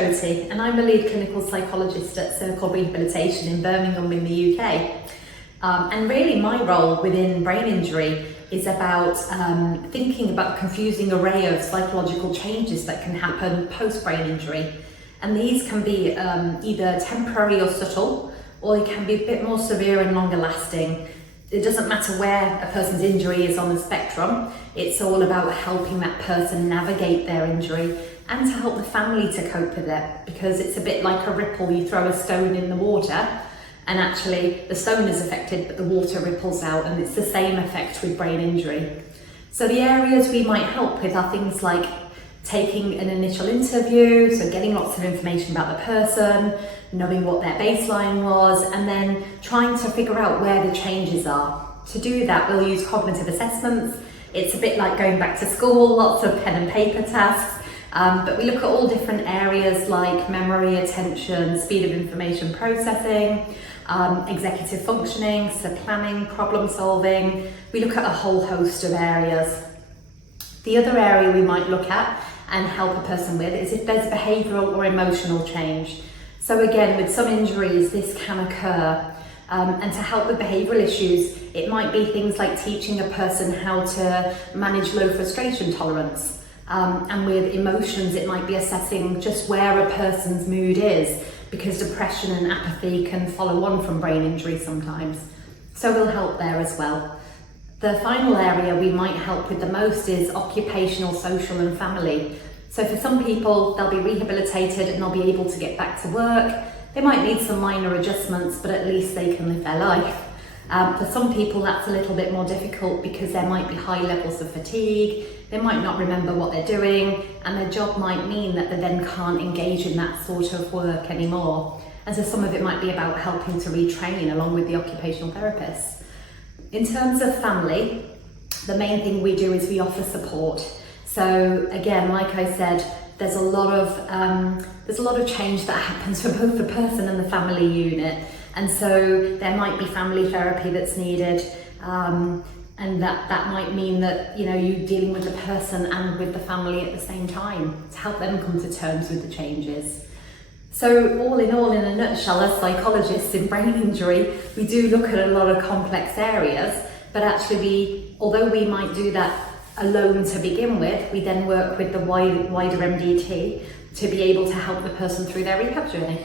Jyoti, and I'm a lead clinical psychologist at Circle Rehabilitation in Birmingham in the UK. And really my role within brain injury is about thinking about a confusing array of psychological changes that can happen post-brain injury. And these can be either temporary or subtle, or they can be a bit more severe and longer lasting. It doesn't matter where a person's injury is on the spectrum, it's all about helping that person navigate their injury and to help the family to cope with it, because it's a bit like a ripple. You throw a stone in the water and actually the stone is affected but the water ripples out, and it's the same effect with brain injury. So the areas we might help with are things like taking an initial interview, so getting lots of information about the person, knowing what their baseline was, and then trying to figure out where the changes are. To do that, we'll use cognitive assessments. It's a bit like going back to school, lots of pen and paper tasks, but we look at all different areas like memory, attention, speed of information processing, executive functioning, so planning, problem solving. We look at a whole host of areas. The other area we might look at and help a person with is if there's behavioural or emotional change. So again, with some injuries, this can occur. And to help with behavioural issues, it might be things like teaching a person how to manage low frustration tolerance. And with emotions, it might be assessing just where a person's mood is, because depression and apathy can follow on from brain injury sometimes. So we'll help there as well. The final area we might help with the most is occupational, social and family. So for some people, they'll be rehabilitated and they'll be able to get back to work. They might need some minor adjustments, but at least they can live their life. For some people, that's a little bit more difficult because there might be high levels of fatigue, they might not remember what they're doing, and their job might mean that they then can't engage in that sort of work anymore. And so some of it might be about helping to retrain along with the occupational therapists. In terms of family, the main thing we do is we offer support. So again, like I said, there's a lot of change that happens for both the person and the family unit, and so there might be family therapy that's needed, and that might mean that you're dealing with the person and with the family at the same time to help them come to terms with the changes. So all, in a nutshell, as psychologists in brain injury, we do look at a lot of complex areas, but actually although we might do that alone to begin with, we then work with the wider MDT to be able to help the person through their rehab journey.